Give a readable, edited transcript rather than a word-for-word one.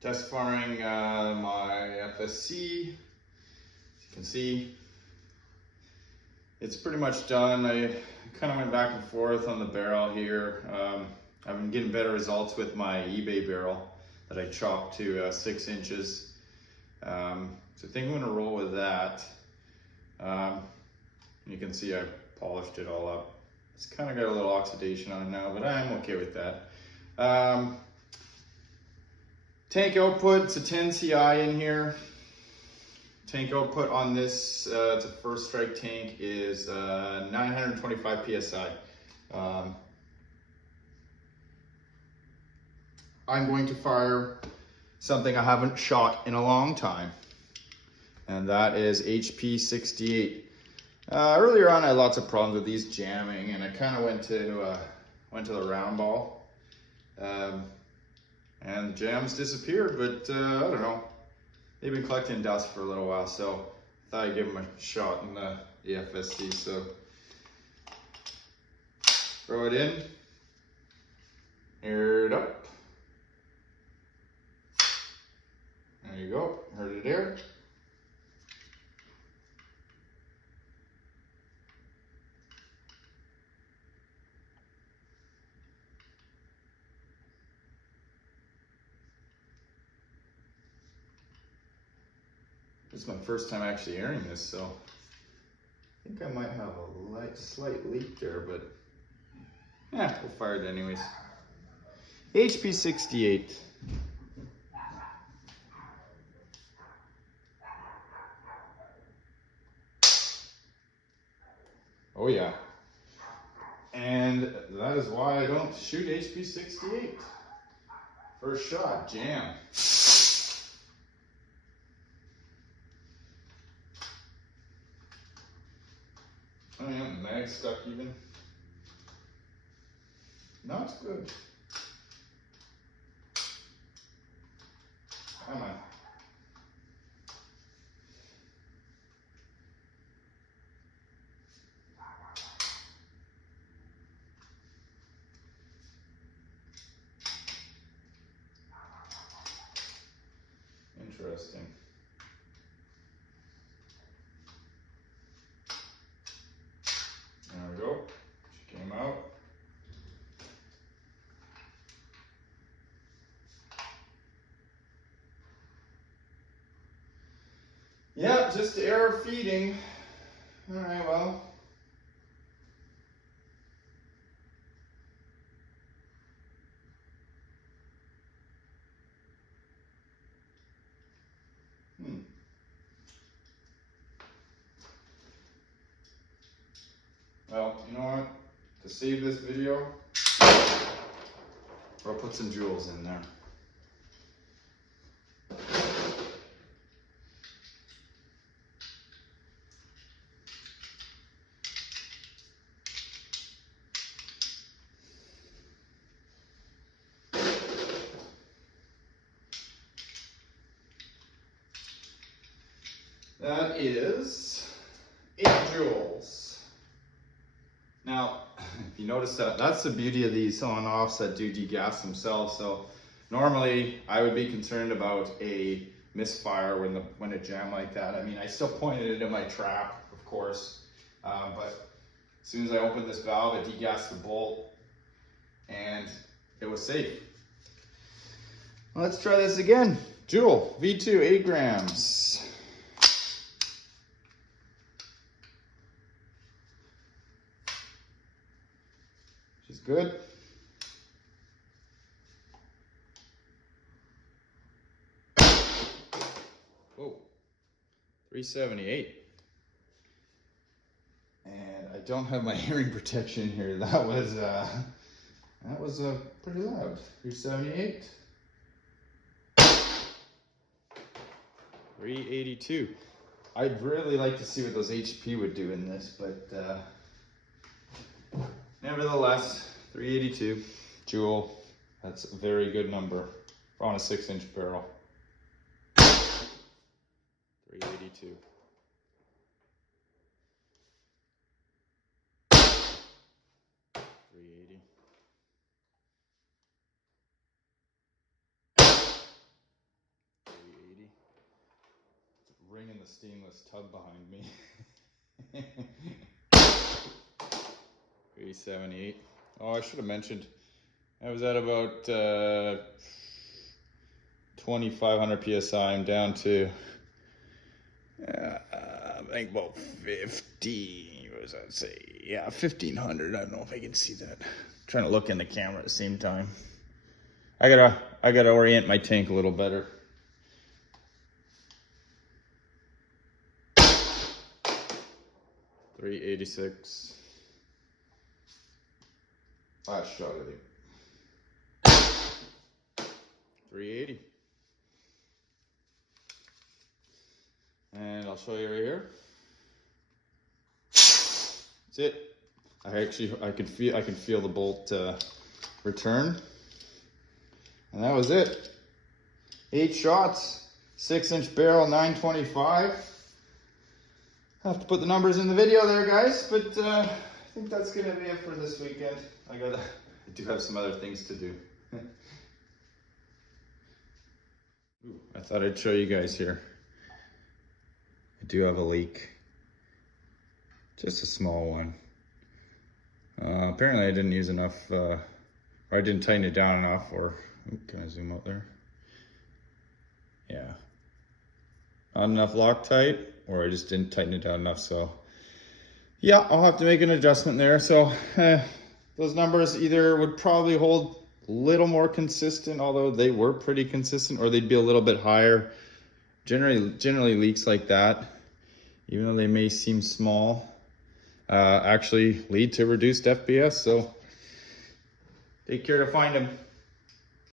Test firing my Vksk. As you can see, it's pretty much done. I kind of went back and forth on the barrel here. I've been getting better results with my eBay barrel that I chopped to 6 inches. So I think I'm gonna roll with that. You can see I polished it all up. It's kind of got a little oxidation on it now, but I'm okay with that. Tank output, it's a 10 CI in here. Tank output on this, it's a first strike tank, is 925 PSI. I'm going to fire something I haven't shot in a long time, and that is HP 68. Earlier on I had lots of problems with these jamming, and I kind of went to the round ball, and the jams disappeared, but I don't know. They've been collecting dust for a little while, so I thought I'd give them a shot in the Vksk. So throw it in, air it up. There you go, heard it air. This is my first time actually airing this, so I think I might have a slight leak there, but yeah, we'll fire it anyways. HP 68. Oh yeah. And that is why I don't shoot HP 68. First shot, jam. Oh yeah, the mag's stuck even. Not good. Come on. Interesting. There we go. She came out. Yeah, just error feeding. All right, well. Well, you know what? To save this video, I'll put some jewels in there. That is 8 joules. Now, if you notice that's the beauty of these on-offs that do degas themselves. So normally I would be concerned about a misfire when it jammed like that. I mean, I still pointed it in my trap, of course, but as soon as I opened this valve, it degassed the bolt and it was safe. Well, let's try this again. Joule V2, 8 grams. She's good. Whoa, 378. And I don't have my hearing protection here. That was pretty loud. 378. 382. I'd really like to see what those HP would do in this, but nevertheless, 382 joule. That's a very good number on a 6-inch barrel. 382. bring in the stainless tub behind me. 378. Oh, I should have mentioned, I was at about 2,500 PSI. I'm down to, I think about 50, what does that say? Yeah, 1,500. I don't know if I can see that. I'm trying to look in the camera at the same time. I gotta orient my tank a little better. $386. Last shot of it. 380. And I'll show you right here. That's it. I can feel the bolt return. And that was it. 8 shots, 6-inch barrel, 925. I have to put the numbers in the video there, guys, but I think that's gonna be it for this weekend. I do have some other things to do. Ooh, I thought I'd show you guys here. I do have a leak. Just a small one. Apparently I didn't use enough, or I didn't tighten it down enough, or, can I zoom out there? Yeah. Not enough Loctite, or I just didn't tighten it down enough, so. Yeah, I'll have to make an adjustment there. So those numbers either would probably hold a little more consistent, although they were pretty consistent, or they'd be a little bit higher. Generally leaks like that, even though they may seem small, actually lead to reduced FPS. So take care to find them.